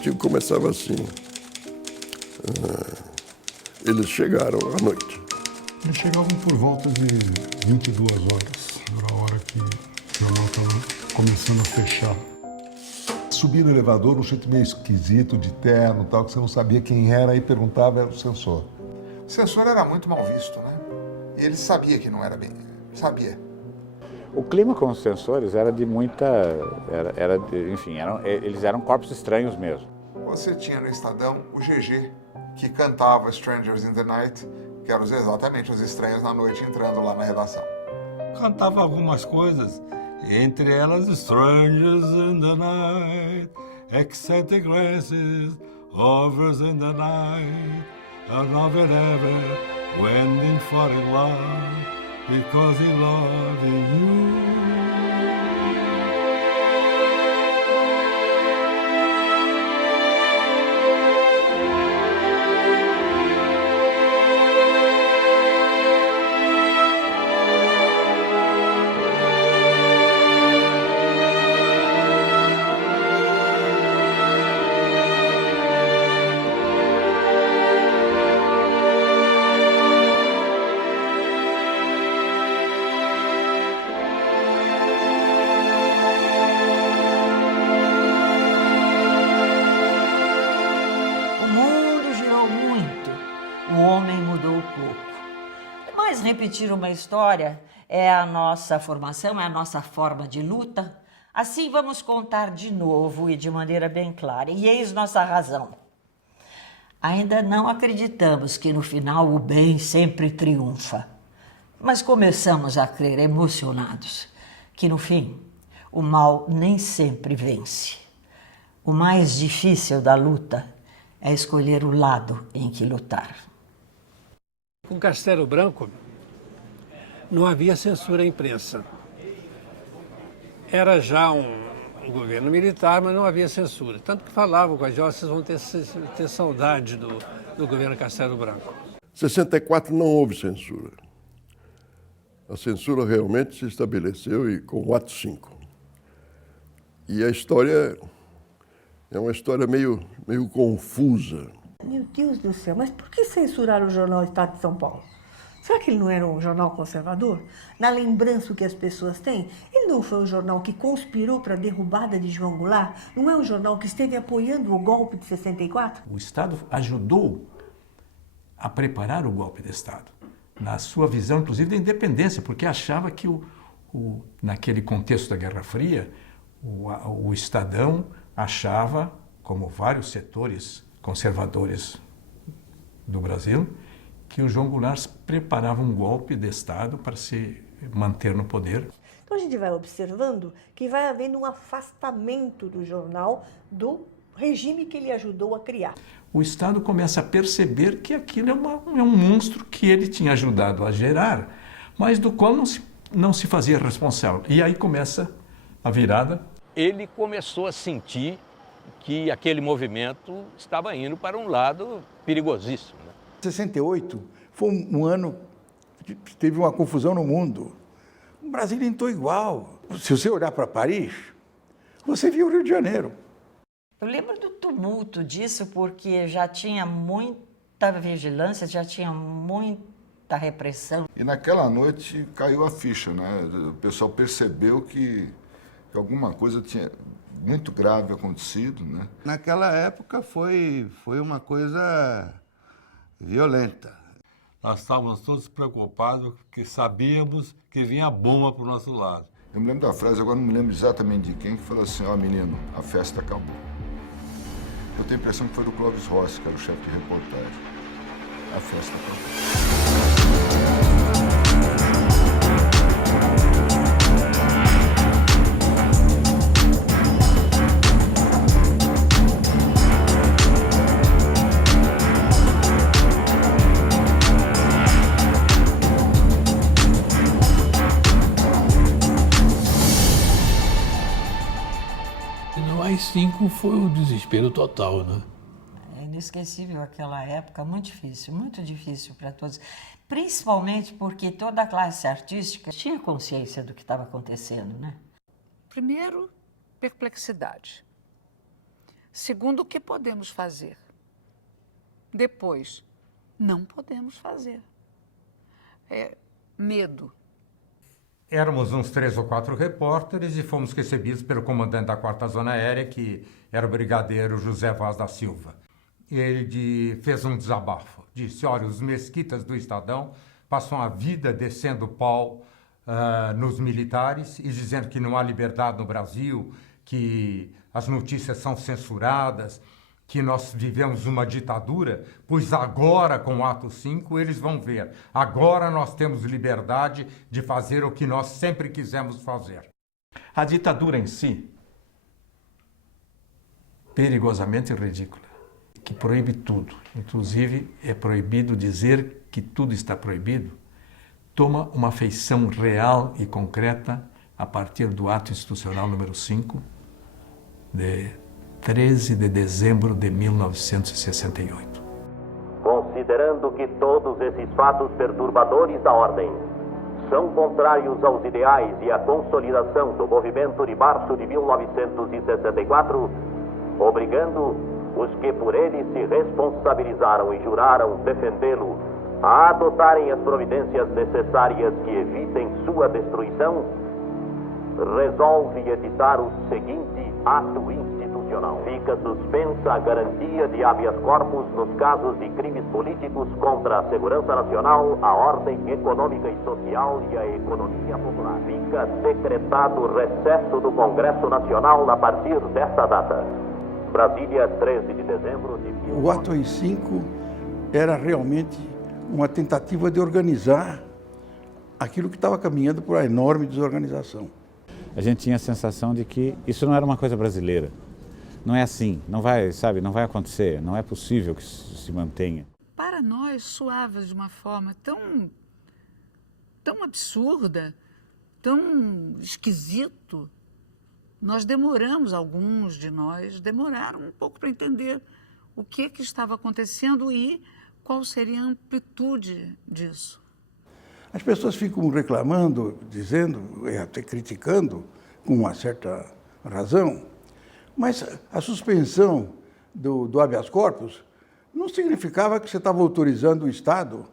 artigo começava assim. Eles chegaram à noite. Eles chegavam por volta de 22 horas. Era a hora que o jornal estava começando a fechar. Subia no elevador, um jeito meio esquisito, de terno, tal, que você não sabia quem era e perguntava, era o censor. O censor era muito mal visto, né? E ele sabia que não era bem, sabia. O clima com os censores era de muita, enfim, eles eram corpos estranhos mesmo. Você tinha no Estadão o GG, que cantava Strangers in the Night, que eram exatamente os estranhos na noite entrando lá na redação. Cantava algumas coisas, entre elas Strangers in the Night, eccentric glances, overs in the night, a lover ever went and fought in love, because he loved you. Mas repetir uma história é a nossa formação, é a nossa forma de luta. Assim vamos contar de novo e de maneira bem clara. E eis nossa razão. Ainda não acreditamos que no final o bem sempre triunfa. Mas começamos a crer emocionados que no fim o mal nem sempre vence. O mais difícil da luta é escolher o lado em que lutar. Com Castelo Branco, não havia censura à imprensa. Era já um governo militar, mas não havia censura. Tanto que falavam com a Jorge, vocês vão ter saudade do governo Castelo Branco. Em 64 não houve censura. A censura realmente se estabeleceu com o ato 5. E a história é uma história meio confusa. Meu Deus do céu, mas por que censuraram o jornal Estado de São Paulo? Será que ele não era um jornal conservador? Na lembrança que as pessoas têm, ele não foi um jornal que conspirou para a derrubada de João Goulart? Não é um jornal que esteve apoiando o golpe de 64? O Estado ajudou a preparar o golpe de Estado, na sua visão, inclusive, da independência, porque achava que, naquele contexto da Guerra Fria, o Estadão achava, como vários setores conservadores do Brasil, que o João Goulart preparava um golpe de Estado para se manter no poder. Então a gente vai observando que vai havendo um afastamento do jornal do regime que ele ajudou a criar. O Estado começa a perceber que aquilo é um monstro que ele tinha ajudado a gerar, mas do qual não se fazia responsável. E aí começa a virada. Ele começou a sentir que aquele movimento estava indo para um lado perigosíssimo. 68 foi um ano que teve uma confusão no mundo. O Brasil entrou igual. Se você olhar para Paris, você viu o Rio de Janeiro. Eu lembro do tumulto disso porque já tinha muita vigilância, já tinha muita repressão. E naquela noite caiu a ficha, né? O pessoal percebeu que alguma coisa tinha muito grave acontecido, né? Naquela época foi uma coisa violenta. Nós estávamos todos preocupados porque sabíamos que vinha bomba para o nosso lado. Eu me lembro da frase, agora não me lembro exatamente de quem, que falou assim: ó, menino, a festa acabou. Eu tenho a impressão que foi do Clóvis Rossi, que era o chefe de reportagem. A festa acabou. No AI-5 foi o desespero total, né? É inesquecível aquela época, muito difícil para todos. Principalmente porque toda a classe artística tinha consciência do que estava acontecendo, né? Primeiro, perplexidade. Segundo, o que podemos fazer? Depois, não podemos fazer. Medo. Éramos uns 3 ou 4 repórteres e fomos recebidos pelo comandante da 4ª Zona Aérea, que era o brigadeiro José Vaz da Silva. Ele fez um desabafo. Disse, olha, os mesquitas do Estadão passam a vida descendo pau nos militares e dizendo que não há liberdade no Brasil, que as notícias são censuradas, que nós vivemos uma ditadura, pois agora, com o ato 5, eles vão ver. Agora nós temos liberdade de fazer o que nós sempre quisemos fazer. A ditadura em si, perigosamente ridícula, que proíbe tudo. Inclusive, é proibido dizer que tudo está proibido, toma uma feição real e concreta a partir do ato institucional número 5, de 13 de dezembro de 1968. Considerando que todos esses fatos perturbadores da ordem são contrários aos ideais e à consolidação do movimento de março de 1964, obrigando os que por ele se responsabilizaram e juraram defendê-lo a adotarem as providências necessárias que evitem sua destruição, resolve editar o seguinte ato institucional. Fica suspensa a garantia de habeas corpus nos casos de crimes políticos contra a segurança nacional, a ordem econômica e social e a economia popular. Fica decretado o recesso do Congresso Nacional a partir desta data. Brasília, 13 de dezembro de... O ato AI-5 era realmente uma tentativa de organizar aquilo que estava caminhando por uma enorme desorganização. A gente tinha a sensação de que isso não era uma coisa brasileira. Não é assim, não vai, sabe, não vai acontecer, não é possível que isso se mantenha. Para nós soava de uma forma tão absurda, tão esquisito. Nós demoramos, alguns de nós demoraram um pouco para entender o que estava acontecendo e qual seria a amplitude disso. As pessoas ficam reclamando, dizendo, até criticando, com uma certa razão, mas a suspensão do habeas corpus não significava que você estava autorizando o Estado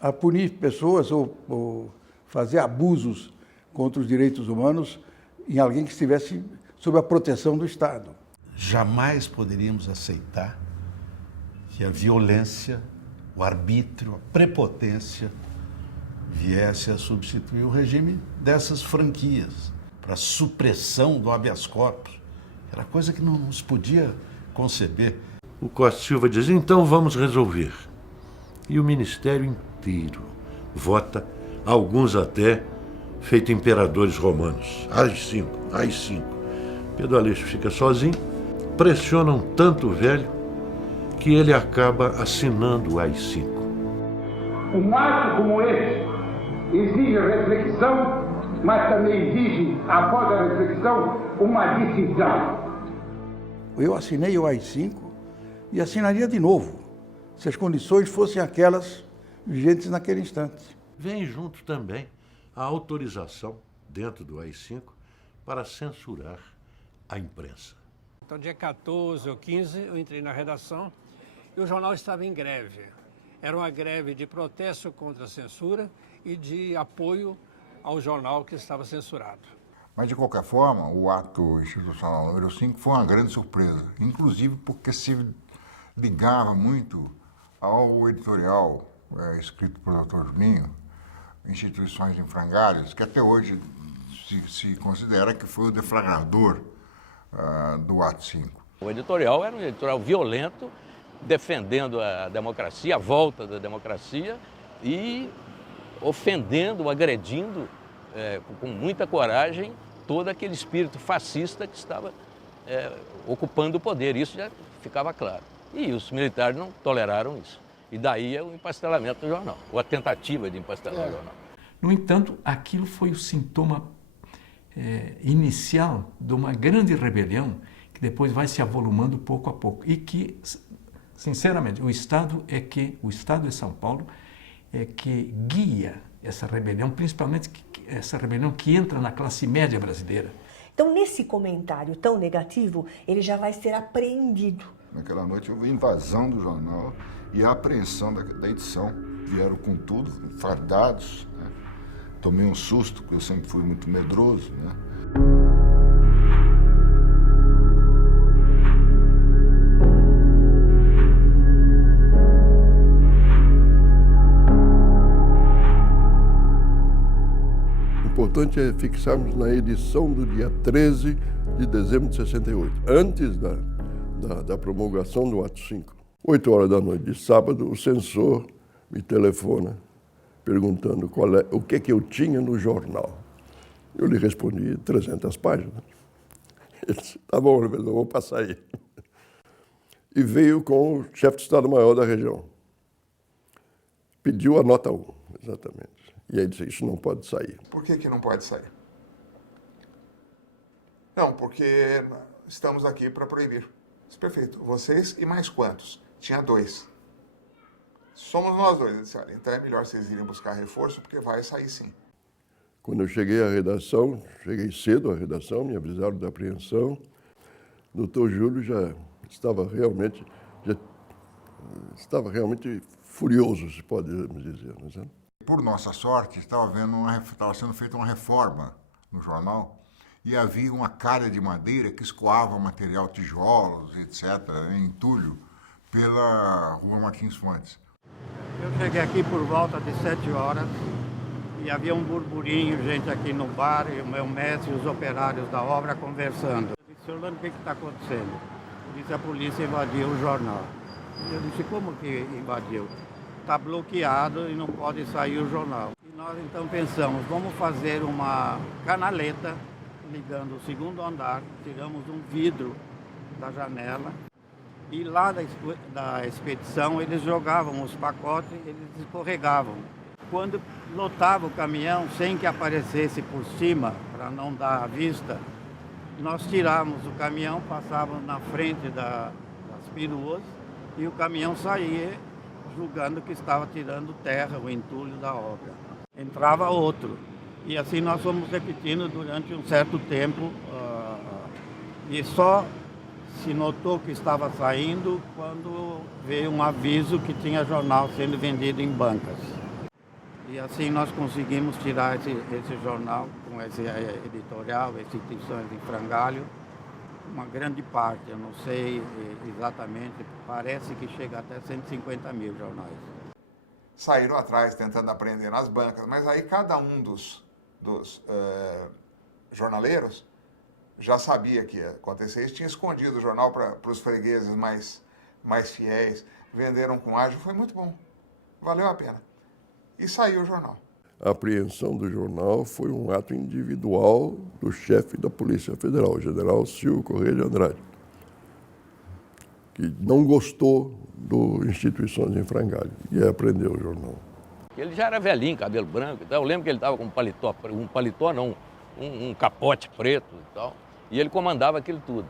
a punir pessoas ou fazer abusos contra os direitos humanos em alguém que estivesse sob a proteção do Estado. Jamais poderíamos aceitar que a violência, o arbítrio, a prepotência viesse a substituir o regime dessas franquias para supressão do habeas corpus. Era coisa que não se podia conceber. O Costa Silva diz, então vamos resolver. E o Ministério inteiro vota, alguns até feito imperadores romanos. AI-5, AI-5. Pedro Aleixo fica sozinho, pressionam tanto o velho que ele acaba assinando o AI-5. Um ato como esse exige reflexão, mas também exige, após a reflexão, uma decisão. Eu assinei o AI-5 e assinaria de novo, se as condições fossem aquelas vigentes naquele instante. Vem junto também a autorização, dentro do AI-5, para censurar a imprensa. Então, dia 14 ou 15, eu entrei na redação e o jornal estava em greve. Era uma greve de protesto contra a censura e de apoio ao jornal que estava censurado. Mas, de qualquer forma, o ato institucional número 5 foi uma grande surpresa, inclusive porque se ligava muito ao editorial escrito por Dr. Juninho, Instituições em Frangalhos, que até hoje se considera que foi o deflagrador do ato 5. O editorial era um editorial violento, defendendo a democracia, a volta da democracia e ofendendo, agredindo com muita coragem todo aquele espírito fascista que estava ocupando o poder. Isso já ficava claro. E os militares não toleraram isso. E daí o empastelamento do jornal, ou a tentativa de empastelar o jornal. No entanto, aquilo foi o sintoma inicial de uma grande rebelião que depois vai se avolumando pouco a pouco e que, sinceramente, o Estado de São Paulo é que guia essa rebelião, principalmente essa rebelião que entra na classe média brasileira. Então, nesse comentário tão negativo, ele já vai ser apreendido. Naquela noite houve invasão do jornal e a apreensão da edição. Vieram com tudo, fardados, né? Tomei um susto, porque eu sempre fui muito medroso, né? O importante é fixarmos na edição do dia 13 de dezembro de 68, antes da promulgação do ato 5. 8 horas da noite de sábado, o censor me telefona perguntando o que eu tinha no jornal. Eu lhe respondi 300 páginas. Ele disse, tá bom, eu vou passar aí. E veio com o chefe de Estado-Maior da região. Pediu a nota 1, exatamente. E aí disse, isso não pode sair. Por que não pode sair? Não, porque estamos aqui para proibir. Perfeito. Vocês e mais quantos? Tinha 2. Somos nós 2. Eu disse, olha, então é melhor vocês irem buscar reforço, porque vai sair sim. Quando eu cheguei à redação, cheguei cedo à redação, me avisaram da apreensão. O doutor Júlio já estava realmente furioso, se podemos dizer. Não é? Por nossa sorte, estava sendo feita uma reforma no jornal e havia uma calha de madeira que escoava material, tijolos, etc., entulho, pela Rua Martins Fontes. Eu cheguei aqui por volta de 7 horas e havia um burburinho, gente aqui no bar, e o meu mestre e os operários da obra conversando. Eu disse, Orlando, o que está acontecendo? Ele disse, a polícia invadiu o jornal. Eu disse, como que invadiu? Está bloqueado e não pode sair o jornal. E nós então pensamos, vamos fazer uma canaleta ligando o segundo andar, tiramos um vidro da janela e lá da expedição eles jogavam os pacotes, eles escorregavam. Quando lotava o caminhão, sem que aparecesse por cima, para não dar a vista, nós tirávamos o caminhão, passávamos na frente das peruas e o caminhão saía, julgando que estava tirando terra, o entulho da obra. Entrava outro. E assim nós fomos repetindo durante um certo tempo. E só se notou que estava saindo quando veio um aviso que tinha jornal sendo vendido em bancas. E assim nós conseguimos tirar esse jornal, com esse editorial, instituições em frangalho, uma grande parte, eu não sei exatamente, parece que chega até 150 mil jornais. Saíram atrás tentando apreender nas bancas, mas aí cada um dos jornaleiros já sabia que ia acontecer isso, tinha escondido o jornal para os fregueses mais fiéis, venderam com ágio, foi muito bom, valeu a pena. E saiu o jornal. A apreensão do jornal foi um ato individual do chefe da Polícia Federal, o general Silvio Correia de Andrade, que não gostou do Instituições em Frangalho e apreendeu o jornal. Ele já era velhinho, cabelo branco, então eu lembro que ele estava com um capote preto e tal, e ele comandava aquilo tudo.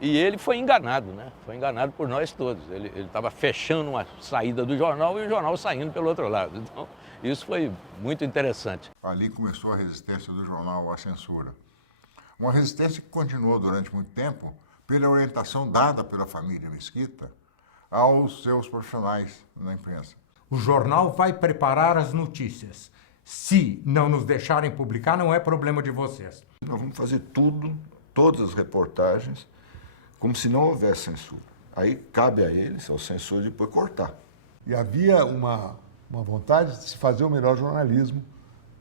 E ele foi enganado, né? Foi enganado por nós todos. Ele estava fechando uma saída do jornal e o jornal saindo pelo outro lado. Então, isso foi muito interessante. Ali começou a resistência do jornal à censura. Uma resistência que continuou durante muito tempo pela orientação dada pela família Mesquita aos seus profissionais na imprensa. O jornal vai preparar as notícias. Se não nos deixarem publicar, não é problema de vocês. Nós vamos fazer tudo, todas as reportagens, como se não houvesse censura. Aí cabe a eles, ao censor, depois cortar. E havia uma vontade de se fazer o melhor jornalismo,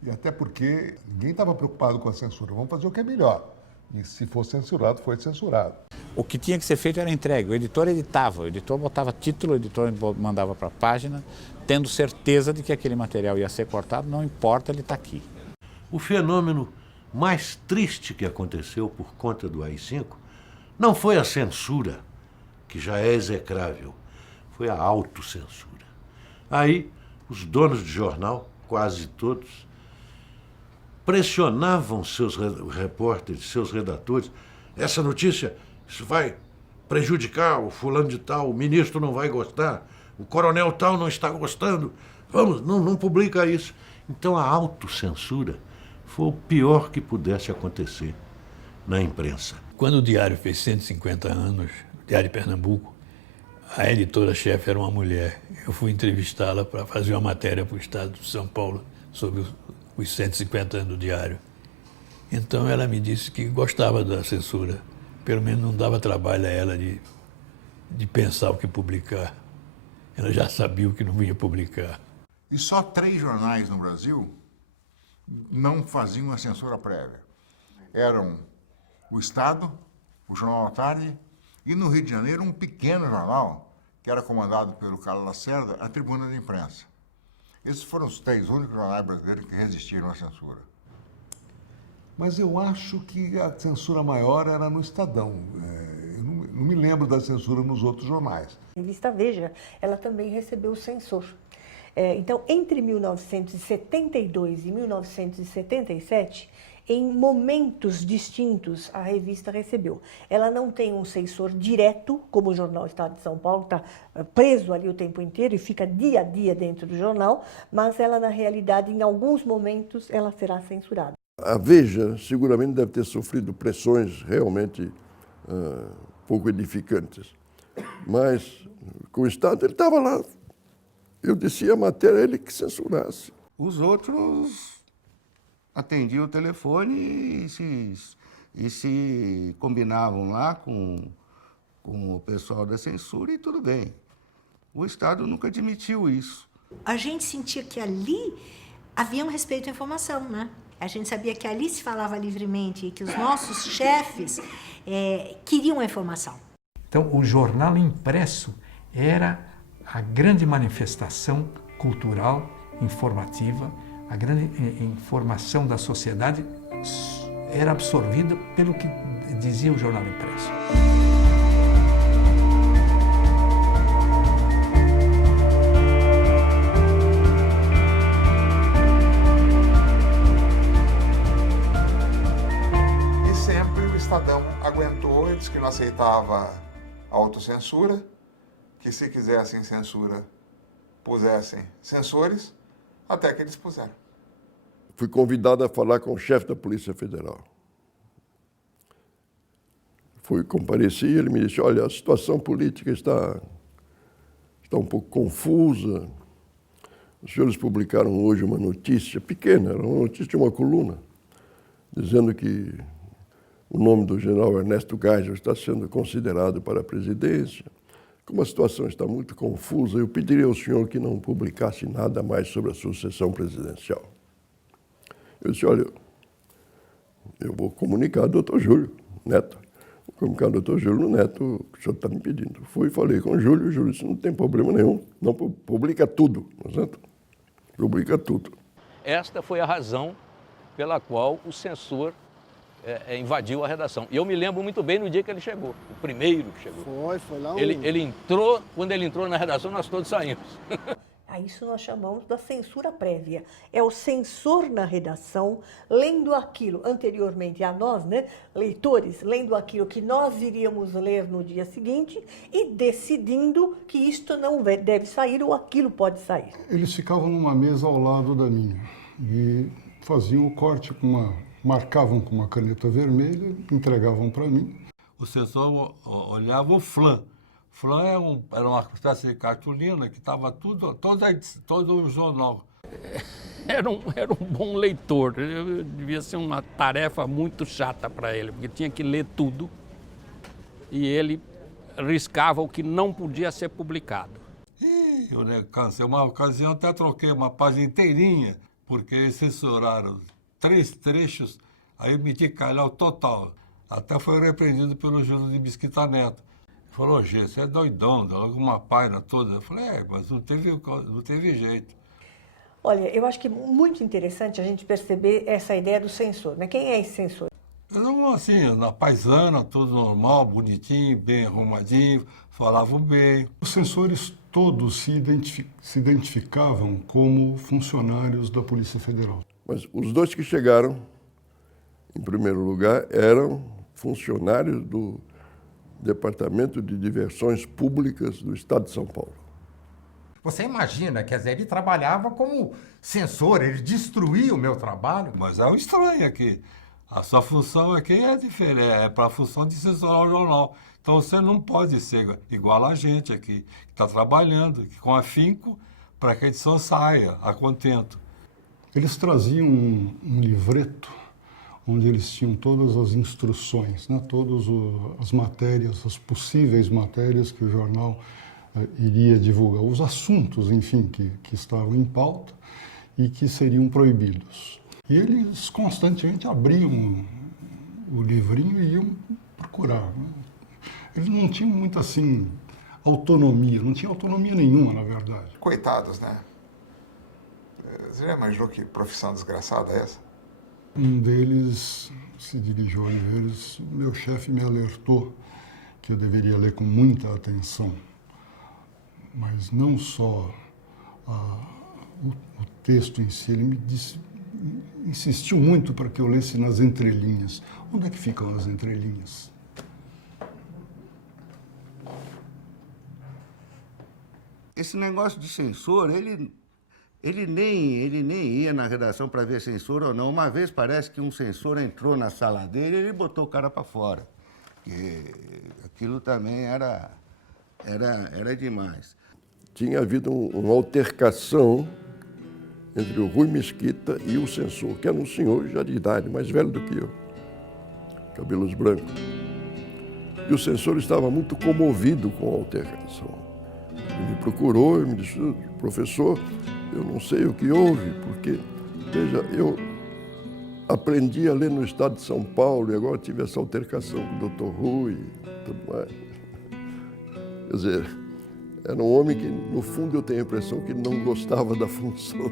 e até porque ninguém estava preocupado com a censura. Vamos fazer o que é melhor. E se for censurado, foi censurado. O que tinha que ser feito era entregue. O editor editava, o editor botava título, o editor mandava para a página, tendo certeza de que aquele material ia ser cortado, não importa, ele está aqui. O fenômeno mais triste que aconteceu por conta do AI-5 não foi a censura, que já é execrável, foi a autocensura. Aí, os donos de jornal, quase todos, pressionavam seus repórteres, seus redatores. Essa notícia, isso vai prejudicar o fulano de tal, o ministro não vai gostar, o coronel tal não está gostando, vamos, não publica isso. Então a autocensura foi o pior que pudesse acontecer. na imprensa. Quando o Diário fez 150 anos, o Diário de Pernambuco, a editora-chefe era uma mulher. Eu fui entrevistá-la para fazer uma matéria para o Estado de São Paulo sobre os 150 anos do Diário. Então ela me disse que gostava da censura, pelo menos não dava trabalho a ela de pensar o que publicar. Ela já sabia o que não ia publicar. E só 3 jornais no Brasil não faziam a censura prévia. Eram o Estado, o Jornal da Tarde e, no Rio de Janeiro, um pequeno jornal que era comandado pelo Carlos Lacerda, a Tribuna da Imprensa. Esses foram os 3 únicos jornais brasileiros que resistiram à censura. Mas eu acho que a censura maior era no Estadão. Eu não me lembro da censura nos outros jornais. A revista Veja, ela também recebeu o censor. Então, entre 1972 e 1977, em momentos distintos, a revista recebeu. Ela não tem um censor direto, como o jornal Estado de São Paulo, está preso ali o tempo inteiro e fica dia a dia dentro do jornal, mas ela, na realidade, em alguns momentos, ela será censurada. A Veja seguramente deve ter sofrido pressões realmente pouco edificantes. Mas com o Estado ele estava lá. Eu descia a matéria, ele que censurasse. Os outros atendiam o telefone e se combinavam lá com o pessoal da censura e tudo bem. O Estado nunca admitiu isso. A gente sentia que ali havia um respeito à informação, né? A gente sabia que ali se falava livremente e que os nossos chefes queriam a informação. Então, o jornal impresso era a grande manifestação cultural, informativa, a grande informação da sociedade era absorvida pelo que dizia o jornal impresso. E sempre o Estadão aguentou, ele disse que não aceitava autocensura, que se quisessem censura, pusessem censores, até que eles puseram. Fui convidado a falar com o chefe da Polícia Federal. Compareci e ele me disse, olha, a situação política está um pouco confusa. Os senhores publicaram hoje uma notícia pequena, era uma notícia de uma coluna, dizendo que o nome do general Ernesto Geisel está sendo considerado para a presidência. Como a situação está muito confusa, eu pediria ao senhor que não publicasse nada mais sobre a sucessão presidencial. Eu disse, olha, eu vou comunicar ao doutor Júlio Neto. Vou comunicar ao doutor Júlio Neto o que o senhor está me pedindo. Fui e falei com o Júlio disse, não tem problema nenhum, não publica tudo, não é certo? Publica tudo. Esta foi a razão pela qual o censor invadiu a redação. E eu me lembro muito bem no dia que ele chegou, o primeiro que chegou. Foi lá ele entrou, quando ele entrou na redação, nós todos saímos. A isso nós chamamos da censura prévia. É o censor na redação, lendo aquilo anteriormente a nós, né, leitores, lendo aquilo que nós iríamos ler no dia seguinte e decidindo que isto não deve sair ou aquilo pode sair. Eles ficavam numa mesa ao lado da minha e faziam o corte marcavam com uma caneta vermelha, entregavam para mim. O censor olhava o flan. Flan era uma espécie de cartolina que estava todo o jornal. Era um bom leitor. Devia ser uma tarefa muito chata para ele, porque tinha que ler tudo e ele riscava o que não podia ser publicado. Eu cansei. Uma ocasião até troquei uma página inteirinha, porque eles censuraram 3 trechos, aí eu meti calhau total. Até foi repreendido pelo Júlio de Mesquita Neto. Ele falou, Gê, você é doidão, dá logo uma página toda. Eu falei, mas não teve jeito. Olha, eu acho que é muito interessante a gente perceber essa ideia do censor, né? Quem é esse censor? Eram assim, na paisana, tudo normal, bonitinho, bem arrumadinho, falavam bem. Os censores todos se identificavam como funcionários da Polícia Federal. Mas os 2 que chegaram, em primeiro lugar, eram funcionários do Departamento de Diversões Públicas do Estado de São Paulo. Você imagina, quer dizer, ele trabalhava como censor, ele destruía o meu trabalho. Mas é um estranho aqui. A sua função aqui é diferente, é para a função de censurar o jornal. Então você não pode ser igual a gente aqui, que está trabalhando, que com afinco, para que a edição saia a contento. Eles traziam um livreto onde eles tinham todas as instruções, né? Todas as matérias, as possíveis matérias que o jornal iria divulgar, os assuntos, enfim, que estavam em pauta e que seriam proibidos. E eles constantemente abriam o livrinho e iam procurar, né? Eles não tinham muito, assim, autonomia, não tinha autonomia nenhuma, na verdade. Coitados, né? Você já imaginou que profissão desgraçada é essa? Um deles se dirigiu a eles, meu chefe me alertou que eu deveria ler com muita atenção, mas não só o texto em si, ele me disse, insistiu muito para que eu lesse nas entrelinhas. Onde é que ficam as entrelinhas? Esse negócio de censura, ele nem ia na redação para ver censura ou não. Uma vez parece que um censor entrou na sala dele e ele botou o cara para fora. Porque aquilo também era demais. Tinha havido uma altercação entre o Rui Mesquita e o censor, que era um senhor já de idade, mais velho do que eu, cabelos brancos. E o censor estava muito comovido com a altercação. Ele me procurou e me disse, professor, eu não sei o que houve, porque, veja, eu aprendi a ler no estado de São Paulo e agora tive essa altercação com o Dr. Rui e tudo mais. Quer dizer, era um homem que, no fundo, eu tenho a impressão que não gostava da função.